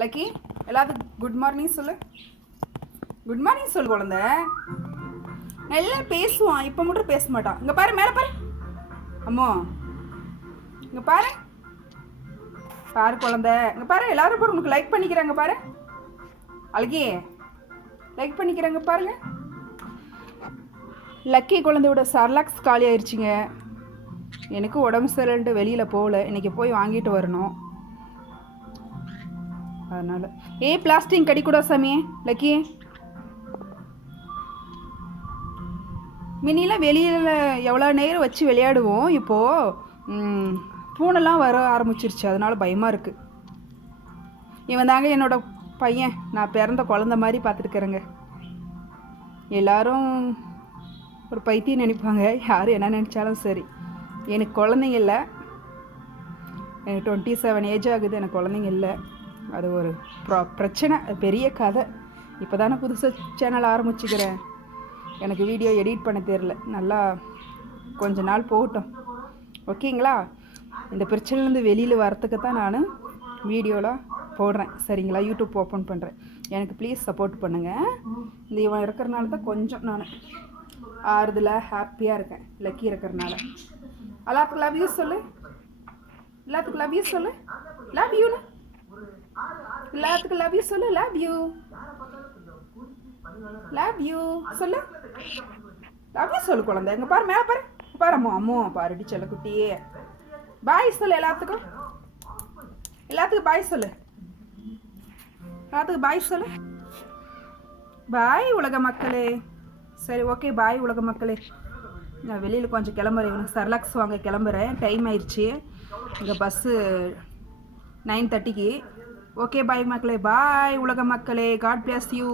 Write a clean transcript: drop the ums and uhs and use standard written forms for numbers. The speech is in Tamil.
லக்கி எல்லாத்துக்கும் குட் மார்னிங் சொல்லு. குட் மார்னிங் சொல்லு குழந்த. நல்லா பேசுவான், இப்போ மட்டும் பேச மாட்டான். இங்கே பாரு, மேலே பாரு அம்மோ, இங்கே பாரு பாரு குழந்த, இங்கே பாரு எல்லாரும் பாரு உனக்கு லைக் பண்ணிக்கிறாங்க பாரு. அழகி லைக் பண்ணிக்கிறாங்க பாருங்க. லக்கி குழந்தையோட சர்லாக்ஸ் காலி ஆயிடுச்சிங்க. எனக்கு உடம்பு சரியில்லைன்ட்டு வெளியில் போகல, இன்றைக்கி போய் வாங்கிட்டு வரணும். அதனால் பிளாஸ்டிக் கடிக்கூடா சாமி. லக்கி மினிலாம் வெளியில் எவ்வளோ நேரம் வச்சு விளையாடுவோம், இப்போது பூனைலாம் வர ஆரம்பிச்சிருச்சு, அதனால் பயமாக இருக்குது. இவன் தாங்க என்னோட பையன், நான் பிறந்த குழந்த மாதிரி பார்த்துருக்குறேங்க. எல்லோரும் ஒரு பைத்தியம் நினைப்பாங்க, யார் என்ன நினச்சாலும் சரி. எனக்கு குழந்தைங்க இல்லை, எனக்கு 27 ஏஜ் ஆகுது, எனக்கு குழந்தைங்க இல்லை. அது ஒரு பிரச்சனை, பெரிய கதை. இப்போ தானே புதுசாக சேனல் ஆரம்பிச்சுக்கிறேன், எனக்கு வீடியோ எடிட் பண்ண தெரில. நல்லா கொஞ்ச நாள் போகட்டும், ஓகேங்களா? இந்த பிரச்சனைலேருந்து வெளியில் வரத்துக்கு தான் நான் வீடியோலாம் போடுறேன், சரிங்களா? யூடியூப் ஓப்பன் பண்ணுறேன், எனக்கு ப்ளீஸ் சப்போர்ட் பண்ணுங்கள். இந்த இவன் இருக்கிறனால தான் கொஞ்சம் நான் ஆறுதலாக ஹாப்பியாக இருக்கேன், லக்கி இருக்கிறனால. எல்லாத்துக்கும் லவ் யூ சொல்லு. எல்லாத்துக்கும் லவ் யூ சொல்லு. லவ் யூன்னு எல்லாத்துக்கும் லவ் யூ சொல்லு. லவ் யூ, லவ் யூ சொல்லு. லவ் யூ சொல்லு குழந்தை. இங்கே பாரு, மேலே பாரு பாரு. அம்மோ அம்மோ பாருடி செல்ல குட்டியே. பாய் சொல்லு எல்லாத்துக்கும். எல்லாத்துக்கும் பாய் சொல்லு. எல்லாத்துக்கும் பாய் சொல்லு. பாய் உலக மக்களே. சரி ஓகே, பாய் உலக மக்களே. நான் வெளியில் கொஞ்சம் கிளம்புறேன், இவனுக்கு சர்லாக்ஸ் வாங்க கிளம்புறேன், டைம் ஆயிடுச்சு. இங்கே பஸ்ஸு 9:30க்கு. ஓகே பாய் மக்களே, பாய் உலக மக்களே. God bless you.